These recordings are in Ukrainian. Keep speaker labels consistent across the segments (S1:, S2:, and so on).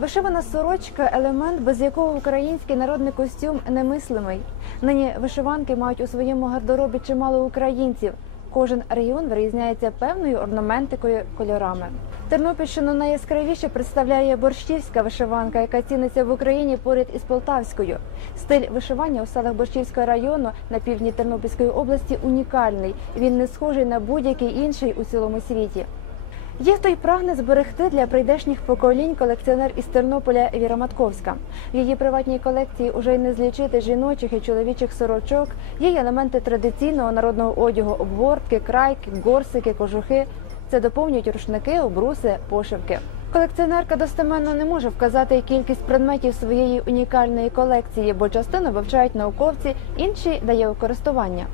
S1: Вишивана сорочка елемент, без якого український народний костюм немислимий. Нині вишиванки мають у своєму гардеробі чимало українців. Кожен регіон вирізняється певною орнаментикою кольорами. Тернопільщину найяскравіше представляє борщівська вишиванка, яка ціниться в Україні поряд із Полтавською. Стиль вишивання у селах Борщівського району на півдні Тернопільської області унікальний. Він не схожий на будь-який інший у цілому світі. Є хто й прагне зберегти для прийдешніх поколінь колекціонер із Тернополя Віра Матковська. В її приватній колекції уже й не злічити жіночих і чоловічих сорочок. Є й елементи традиційного народного одягу, обгортки, крайки, горсики, кожухи. Це доповнюють рушники, обруси, пошивки. Колекціонерка достеменно не може вказати кількість предметів своєї унікальної колекції, бо частину вивчають науковці, інші дає у користування.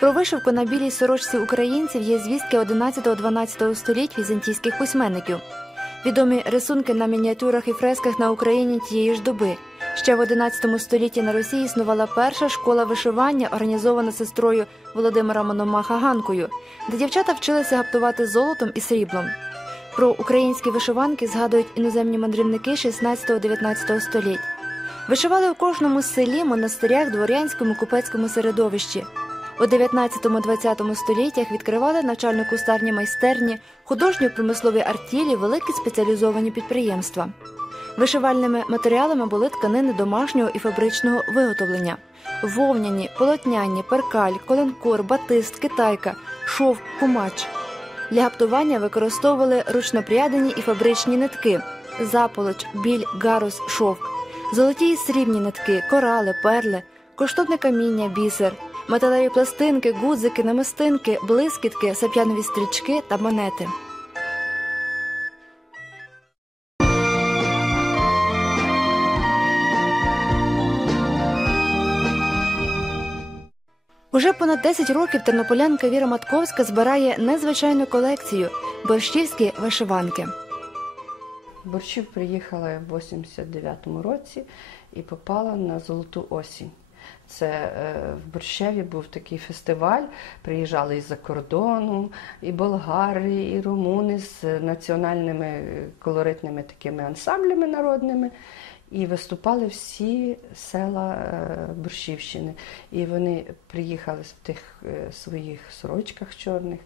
S1: Про вишивку на білій сорочці українців є звістки 11-12 століть візантійських письменників. Відомі рисунки на мініатюрах і фресках на Україні тієї ж доби. Ще в 11 столітті на Росії існувала перша школа вишивання, організована сестрою Володимира Мономаха Ганкою, де дівчата вчилися гаптувати золотом і сріблом. Про українські вишиванки згадують іноземні мандрівники 16-19 століть. Вишивали у кожному селі, монастирях, дворянському купецькому середовищі. У 19-20 століттях відкривали навчально-кустарні майстерні, художньо-промислові артілі, великі спеціалізовані підприємства. Вишивальними матеріалами були тканини домашнього і фабричного виготовлення: вовняні, полотняні, перкаль, коленкор, батист, китайка, шов, кумач. Для гаптування використовували ручнопрядені і фабричні нитки: заполоч, біль, гарус, шовк, золоті і срібні нитки, корали, перли, коштовне каміння, бісер металеві пластинки, гудзики, намистинки, блискітки, сап'янові стрічки та монети. Уже понад 10 років тернополянка Віра Матковська збирає незвичайну колекцію борщівські вишиванки.
S2: Борщів приїхала в 89-му році і попала на золоту осінь. Це е, в Борщеві був такий фестиваль. Приїжджали із-за кордону, і болгари, і румуни з національними колоритними такими ансамблями народними. І виступали всі села е, Борщівщини. І вони приїхали в тих е, своїх сорочках чорних.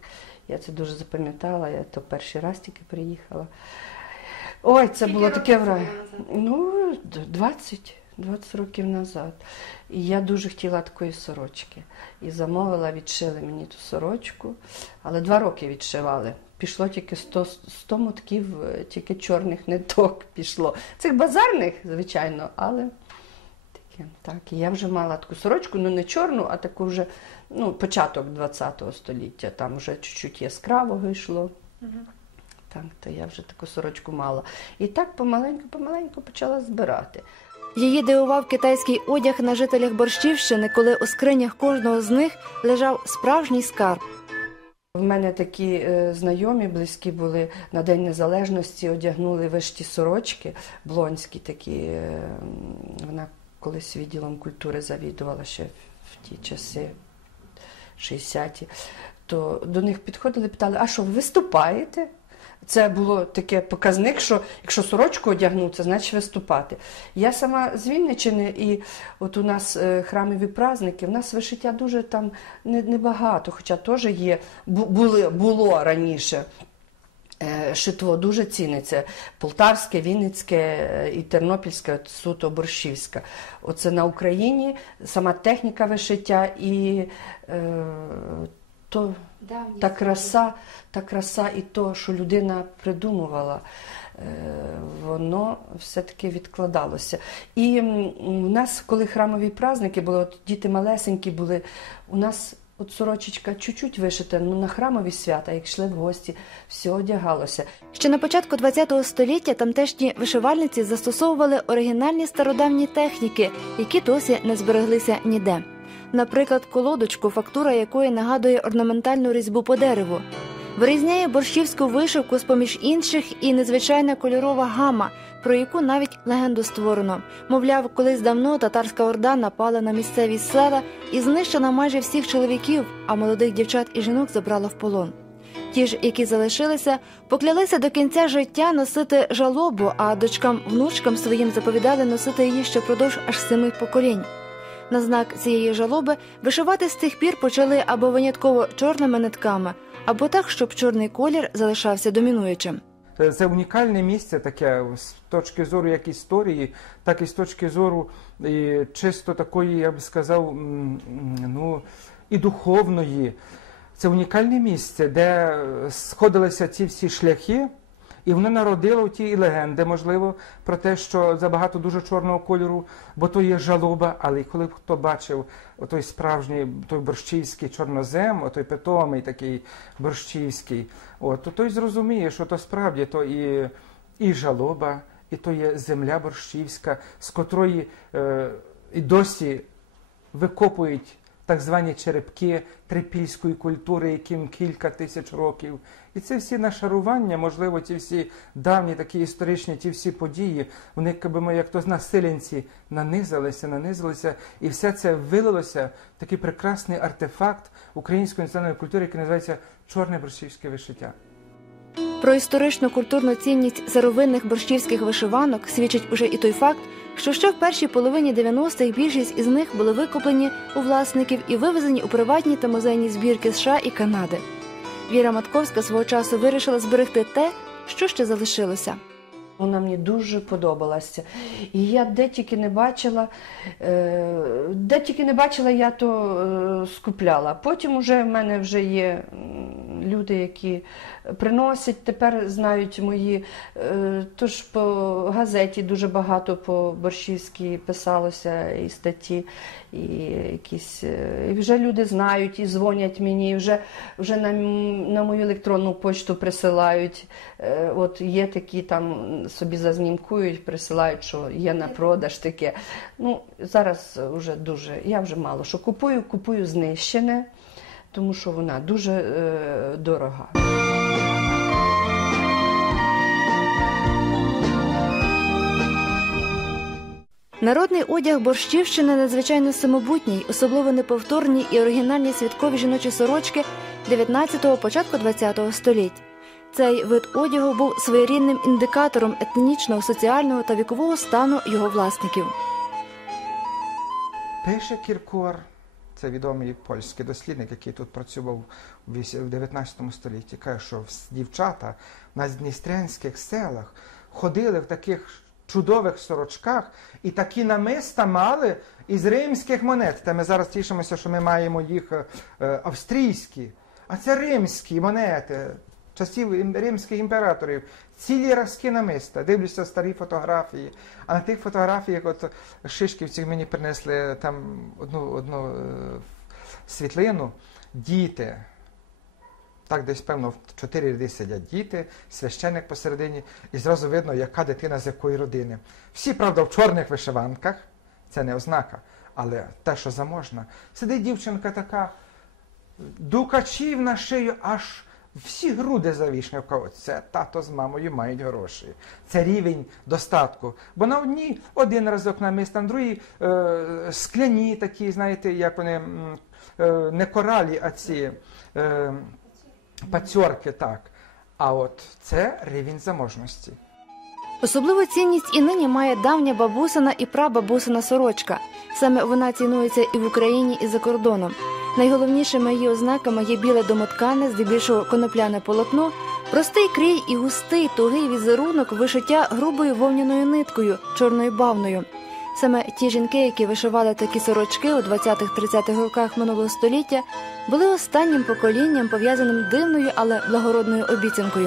S2: Я це дуже запам'ятала, я то перший раз тільки приїхала. Ой, це було таке враження. Ну, 20. 20 років назад. І я дуже хотіла такої сорочки. І замовила, відшили мені ту сорочку, але два роки відшивали. Пішло тільки 100 100 мотків, тільки чорних ниток пішло. Цих базарних, звичайно, але таке. Так, і я вже мала таку сорочку, ну не чорну, а таку вже ну, початок ХХ століття. Там вже чуть-чуть яскравого йшло. Угу. Так, то я вже таку сорочку мала. І так помаленьку-помаленьку почала збирати.
S1: Її дивував китайський одяг на жителях Борщівщини, коли у скринях кожного з них лежав справжній скарб.
S2: В мене такі е, знайомі, близькі були на День Незалежності, одягнули вишті сорочки, блонські такі. Е, вона колись відділом культури завідувала ще в ті часи, 60-ті. То до них підходили, питали, а що, ви виступаєте? Це було таке показник, що якщо сорочку одягнути, значить виступати. Я сама з Вінничини, і от у нас е, храмові праздники, в нас вишиття дуже там небагато, хоча теж є, були, було раніше. Е, шитво дуже ціниться. Полтавське, Вінницьке е, і Тернопільське, суто борщівське. Оце на Україні сама техніка вишиття і е, то та краса, та краса і то, що людина придумувала, е, воно все-таки відкладалося. І у нас, коли храмові праздники були, от діти малесенькі були, у нас. От сорочечка чуть-чуть вишита, ну на храмові свята, як йшли в гості, все одягалося.
S1: Ще на початку ХХ століття тамтешні вишивальниці застосовували оригінальні стародавні техніки, які досі не збереглися ніде наприклад, колодочку, фактура якої нагадує орнаментальну різьбу по дереву. Вирізняє борщівську вишивку з поміж інших і незвичайна кольорова гама, про яку навіть легенду створено. Мовляв, колись давно татарська орда напала на місцеві села і знищила майже всіх чоловіків, а молодих дівчат і жінок забрала в полон. Ті ж, які залишилися, поклялися до кінця життя носити жалобу, а дочкам внучкам своїм заповідали носити її ще впродовж аж семи поколінь. На знак цієї жалоби вишивати з тих пір почали або винятково чорними нитками, або так, щоб чорний колір залишався домінуючим.
S3: Це- Це унікальне місце таке з точки зору як історії, так і з точки зору і, чисто такої, я б сказав, ну, і духовної. Це унікальне місце, де сходилися ці всі шляхи, і воно народило ті легенди, можливо, про те, що забагато дуже чорного кольору, бо то є жалоба. Але коли б хто бачив той справжній, той борщівський чорнозем, той питомий такий борщівський, от, то той зрозуміє, що то справді то і, і жалоба, і то є земля борщівська, з котрої е, і досі викопують так звані черепки трипільської культури, яким кілька тисяч років. І це всі нашарування, можливо, ті всі давні такі історичні, ті всі події, вони якби ми, як то насиленці, нанизалися, нанизалися, і все це вилилося в такий прекрасний артефакт української національної культури, який називається чорне борщівське вишиття.
S1: Про історичну культурну цінність сировинних борщівських вишиванок свідчить уже і той факт, що ще в першій половині 90-х більшість із них були викуплені у власників і вивезені у приватні та музейні збірки США і Канади. Віра Матковська свого часу вирішила зберегти те, що ще залишилося.
S2: Вона мені дуже подобалася. І я де тільки не бачила, е, де тільки не бачила, я то е, скупляла. Потім уже в мене вже є люди, які приносять, тепер знають мої. Е, тож по газеті дуже багато по борщівській писалося і статті, і якісь. е, І вже люди знають і дзвонять мені, і вже, вже на, на мою електронну почту присилають. Е, От є такі там собі зазнімкують, присилають, що є на продаж таке. Ну, зараз вже дуже, я вже мало що купую, купую знищене, тому що вона дуже е, дорога.
S1: Народний одяг борщівщини надзвичайно самобутній, особливо неповторні і оригінальні святкові жіночі сорочки 19-го, початку 20-го століть. Цей вид одягу був своєрідним індикатором етнічного, соціального та вікового стану його власників.
S3: Пише Кіркор, це відомий польський дослідник, який тут працював в 19 столітті, каже, що дівчата на дністрянських селах ходили в таких чудових сорочках і такі намиста мали із римських монет. Та ми зараз тішимося, що ми маємо їх е, австрійські, а це римські монети. Часів римських імператорів, цілі разки намиста. Дивлюся старі фотографії. А на тих фотографіях, от Шишківці мені принесли там одну, одну е, світлину. Діти. Так, десь, певно, в чотири ряди сидять діти, священник посередині, і зразу видно, яка дитина з якої родини. Всі, правда, в чорних вишиванках, це не ознака, але те, що заможна. Сидить дівчинка така, дукачів на шию, аж всі груди завішені. В кого це тато з мамою мають гроші. Це рівень достатку. Бо на одній один разок намист, на другій е, скляні такі, знаєте, як вони е, не коралі, а ці е, пацьорки, так. А от це рівень заможності.
S1: Особливу цінність і нині має давня бабусина і прабабусина сорочка. Саме вона цінується і в Україні, і за кордоном. Найголовнішими її ознаками є біле домоткане, здебільшого конопляне полотно, простий крій і густий тугий візерунок вишиття грубою вовняною ниткою, чорною бавною. Саме ті жінки, які вишивали такі сорочки у 20-30-х роках минулого століття, були останнім поколінням, пов'язаним дивною, але благородною обіцянкою.